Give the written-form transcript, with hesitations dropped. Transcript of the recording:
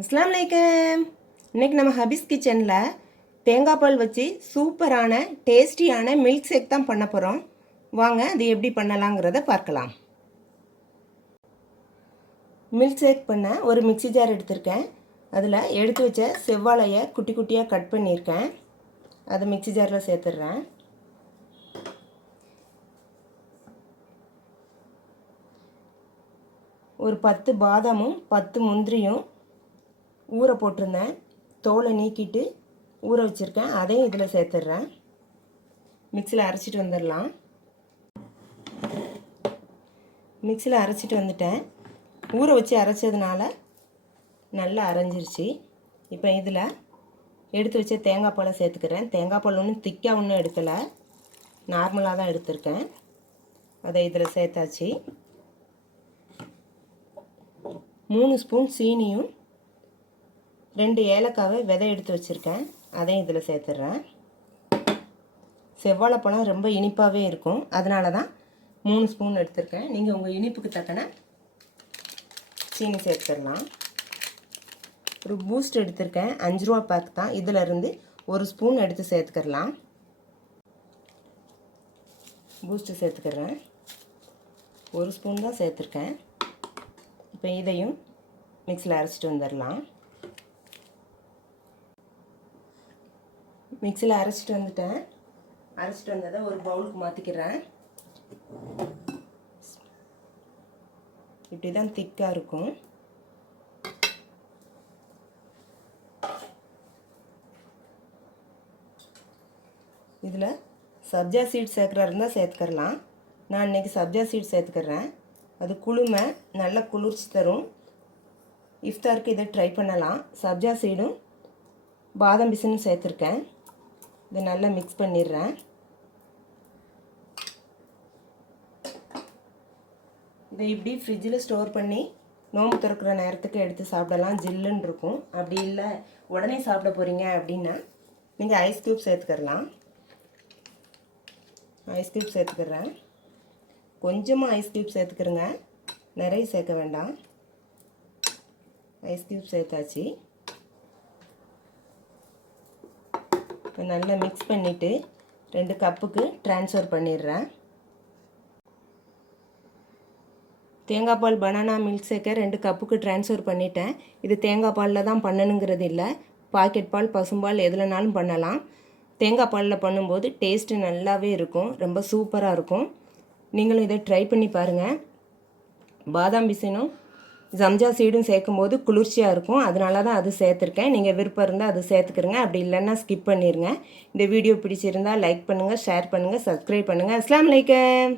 அஸ்ஸலாமு அலைக்கும். இன்றைக்கி நம்ம ஹபீஸ் கிச்சனில் தேங்காய் பால் வச்சு சூப்பரான டேஸ்டியான மில்க் ஷேக் தான் பண்ண போகிறோம். வாங்க அது எப்படி பண்ணலாங்கிறத பார்க்கலாம். மில்க் ஷேக் பண்ண ஒரு மிக்ஸி ஜார் எடுத்திருக்கேன். அதில் எடுத்து வச்ச செவ்வாழையை குட்டி குட்டியாக கட் பண்ணியிருக்கேன். அதை மிக்ஸி ஜாரில் சேர்த்துடுறேன். ஒரு 10 பாதாமும் 10 முந்திரியும் ஊற போட்டிருந்தேன். தோலை நீக்கிட்டு ஊற வச்சுருக்கேன். அதையும் இதில் சேர்த்துட்றேன். மிக்ஸியில் அரைச்சிட்டு வந்துடலாம். மிக்ஸியில் அரைச்சிட்டு வந்துட்டேன். ஊற வச்சு அரைச்சதுனால நல்லா அரைஞ்சிருச்சு. இப்போ இதில் எடுத்து வச்ச தேங்காய் பாலை சேர்த்துக்கிறேன். தேங்காய் பால் ஒன்றும் திக்காக ஒன்றும் எடுக்கலை, நார்மலாக தான் எடுத்திருக்கேன். அதை இதில் சேர்த்தாச்சு. 3 ஸ்பூன் சீனியும் 2 ஏலக்காவை விதை எடுத்து வச்சுருக்கேன். அதையும் இதில் சேர்த்துட்றேன். செவ்வாழைப்பழம் ரொம்ப இனிப்பாகவே இருக்கும், அதனால தான் 3 ஸ்பூன் எடுத்திருக்கேன். நீங்கள் உங்கள் இனிப்புக்கு தக்கன சீனி சேர்த்துடலாம். ஒரு பூஸ்ட் எடுத்திருக்கேன், 5 ரூபா பேக் தான். இதிலேருந்து 1 ஸ்பூன் எடுத்து சேர்த்துக்கிறலாம். பூஸ்ட்டு சேர்த்துக்கிறேன். 1 ஸ்பூன் தான் சேர்த்துருக்கேன். இப்போ இதையும் மிக்ஸியில் அரைச்சிட்டு வந்துடலாம். மிக்ஸியில் அரைச்சிட்டு வந்துட்டேன். அரைச்சிட்டு வந்ததை ஒரு பவுலுக்கு மாற்றிக்கிறேன். இப்படி தான் திக்காக இருக்கும். இதில் சப்ஜா சீட் சேர்க்குறா இருந்தால் சேர்த்துக்கிறலாம். நான் இன்றைக்கி சப்ஜா சீட் சேர்த்துக்கிறேன். அது குளுமை நல்ல குளிர்ச்சி தரும். இஃப்தாருக்கு இதை ட்ரை பண்ணலாம். சப்ஜா சீடும் பாதாம் பிசினும் சேர்த்துருக்கேன். இதை நல்லா மிக்ஸ் பண்ணிடுறேன். இதை இப்படி ஃப்ரிட்ஜில் ஸ்டோர் பண்ணி நோம்பு திறக்கிற நேரத்துக்கு எடுத்து சாப்பிடலாம். ஜில்லுன்னு இருக்கும். அப்படி இல்லை உடனே சாப்பிட போகிறீங்க அப்படின்னா நீங்கள் ஐஸ் க்யூப் சேர்த்துக்கிறலாம். ஐஸ் க்யூப் சேர்த்துக்கிறேன். கொஞ்சமாக ஐஸ் க்யூப் சேர்த்துக்கிறேங்க, நிறைய சேர்க்க வேண்டாம். ஐஸ் க்யூப் சேர்த்தாச்சு. இப்போ நல்லா மிக்ஸ் பண்ணிவிட்டு 2 கப்புக்கு ட்ரான்ஸ்ஃபர் பண்ணிடுறேன். தேங்காய் பால் பனானா மில்க் ஷேக்கை 2 கப்புக்கு ட்ரான்ஸ்ஃபர் பண்ணிட்டேன். இது தேங்காய் பாலில் தான் பண்ணணுங்கிறது இல்லை, பாக்கெட் பால் பசும்பால் எதுலனாலும் பண்ணலாம். தேங்காய் பாலில் பண்ணும்போது டேஸ்ட்டு நல்லாவே இருக்கும், ரொம்ப சூப்பராக இருக்கும். நீங்களும் இதை ட்ரை பண்ணி பாருங்கள். பாதாம் பிசினும் சம்ஜா சீடும் சேர்க்கும்போது குளிர்ச்சியாக இருக்கும், அதனால தான் அது சேர்த்துருக்கேன். நீங்கள் விருப்பம் இருந்தால் அது சேர்த்துக்கிறங்க, அப்படி இல்லைன்னா ஸ்கிப் பண்ணிடுங்க. இந்த வீடியோ பிடிச்சிருந்தால் லைக் பண்ணுங்கள், ஷேர் பண்ணுங்கள், சப்ஸ்கிரைப் பண்ணுங்கள். அஸ்ஸலாமு அலைக்கும்.